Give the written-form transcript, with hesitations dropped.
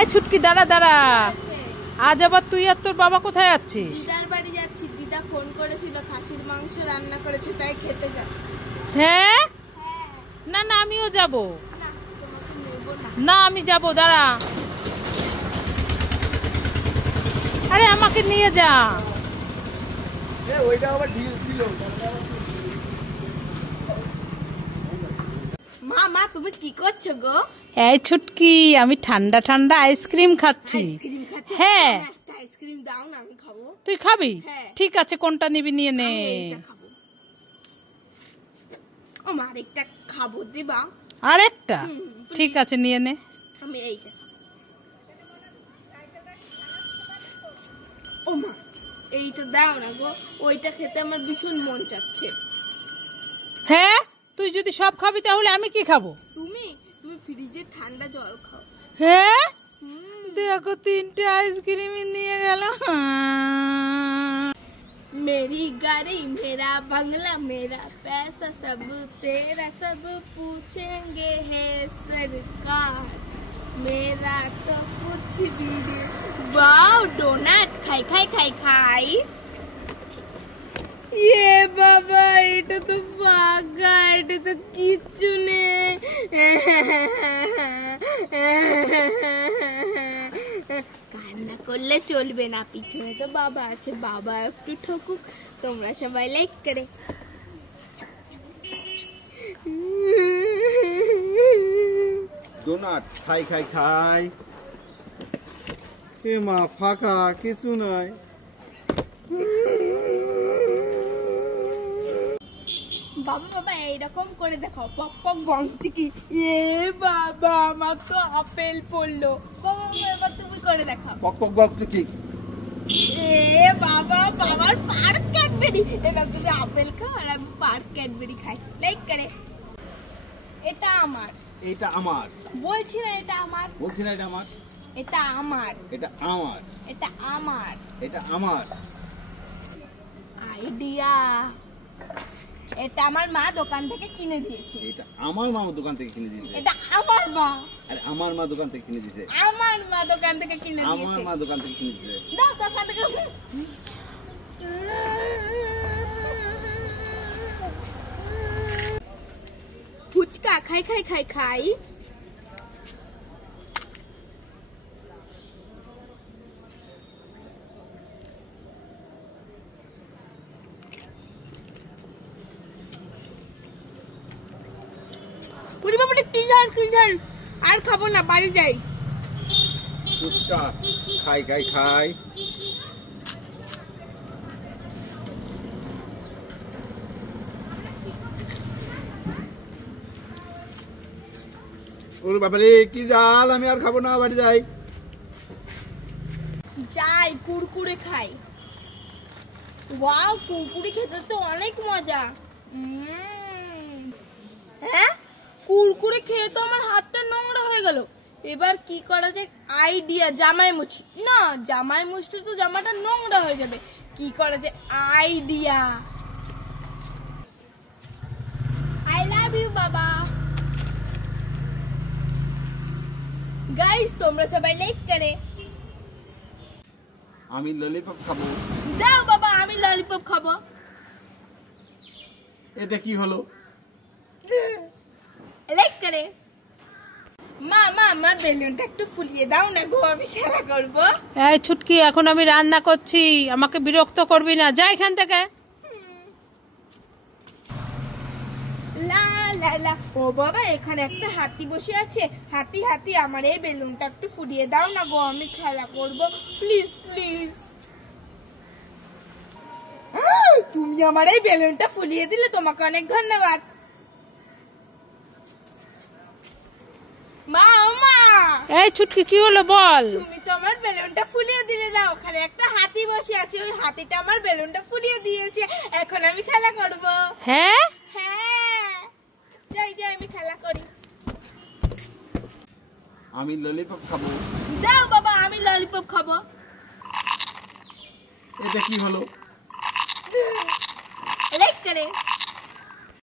এই ছুটকি দাঁড়া দাঁড়া, আজ আবার তুই আর তোর বাবা কোথায় যাচ্ছিস? দিদার বাড়ি যাচ্ছি। দিদা ফোন করেছিল, খাসির মাংস রান্না করেছে, তাই খেতে যাব। হ্যাঁ? না না আমিও যাব। না আমি যাব, দাঁড়া। আরে আমাকে নিয়ে যা। মা মা তুমি কি করছো গো? এই ছুটকি, আমি ঠান্ডা ঠান্ডা আইসক্রিম খাচ্ছি। আইসক্রিম খাচ্ছো? হ্যাঁ। একটা আইসক্রিম দাও না, আমি খাবো। তুই খাবি? হ্যাঁ। ঠিক আছে, কোনটা নিবি নিয়ে নে। আমি এইটা খাবো। ও মা আরেকটা খাবো, দিবা? আরেকটা? ঠিক আছে নিয়ে নে। আমি এইটা। ও মা এইটা দাও না গো, ওইটা খেতে আমার ভীষণ মন চাচ্ছে। হ্যাঁ, তুই যদি সব খাবি তাহলে আমি কি খাবো? তুমি তুমি ফ্রিজে ঠান্ডা জল খাও। হ্যাঁ দেখো, 3টে আইসক্রিম নিয়ে গেল। मेरी गाड़ी मेरा बंगला मेरा पैसा सब तेरा, सब पूछेंगे है सरकार, मेरा तो कुछ भी नहीं। वाओ डोनट खाई खाई खाई खाई। ये बाबा এটা তো ফাঁকা, এটা তো কিচ্ছু নেই। কান্না করলে চলবে না, পিছনে তো বাবা আছে, বাবা একটু ঠকুক। তোমরা সবাই লাইক করে। ডোনাট খাই খাই খাই। এ মা ফাঁকা, কিছু নাই। বাবা বাবা এইরকম করে দেখো, পক পক বংচিকি। এ বাবা আমার তো আপেল পড়লো। বাবা এবার তুমি করে দেখাও। পক পক বক কি? এ বাবা বাবার পার্ক ক্যাডবেরি। এবার তুমি আপেল খাও আর আমি পার্ক ক্যাডবেরি খাই। লাইক করে। এটা আমার। এটা আমার। বলছি না এটা আমার। বলছি না এটা আমার। এটা আমার। এটা আমার। এটা আমার। এটা আমার। আইডিয়া। এটা আমার মা দোকান থেকে কিনে দিয়েছে। এটা আমার মা দোকান থেকে কিনে দিয়েছে। এটা আমার মা। আরে আমার মা দোকান থেকে কিনে দিয়েছে। আমার মা দোকান থেকে কিনে দিয়েছে। আমার মা দোকান থেকে কিনে দিয়েছে। দাও দোকান থেকে। ফুচকা খাই খাই খাই খাই। পুরি বাবাটা কি ঝাল, আর খাবো না, বাড়ি যাই। ফুচকা খাই খাই খাই। ওরে বাবারে কি জাল, আমি আর খাবো না, বাড়ি যাই। যাই কুরকুরে খাই। ওয়াও কুরকুরে খেতে তো অনেক মজা। হ্যাঁ কুরকুরে খেয়ে তো আমার হাতটা নোংরা হয়ে গেল। এবার কি করা যায়? আইডিয়া। জামাই মুছি না, জামাই মুছতে তো জামাটা নোংরা হয়ে যাবে। কি করা যায়? আইডিয়া। আই লাভ ইউ বাবা। গাইস তোমরা সবাই লাইক করে। আমি ললিপপ খাবো। দাও বাবা, আমি ললিপপ খাবো। এটা কি হলো? লাইক করে। মা মা আমার বেলুনটা একটু ফুলিয়ে দাও না গো, আমি খেলা করব। এই ছুটকি, এখন আমি রান্না করছি, আমাকে বিরক্ত করবি না, যা এখান থেকে। লা লা লা। ও বাবা এখানে একটা হাতি বসে আছে। হাতি হাতি আমার এই বেলুনটা একটু ফুলিয়ে দাও না গো, আমি খেলা করব। Please please. তুমি আমার এই বেলুনটা ফুলিয়ে দিলে, তোমাকে অনেক ধন্যবাদ। মা ও মা, এই ছুটকি কি হলো বল? তুমি তো আমার বেলুনটা ফুলিয়ে দিলে না, ওখানে একটা হাতি বসে আছে, ওই হাতিটা আমার বেলুনটা ফুলিয়ে দিয়েছে। এখন আমি খেলা করব। হ্যাঁ হ্যাঁ যাই যাই, আমি খেলা করি। আমি ললিপপ খাবো। দাও বাবা, আমি ললিপপ খাবো। এটা কি হলো? লাইক করে।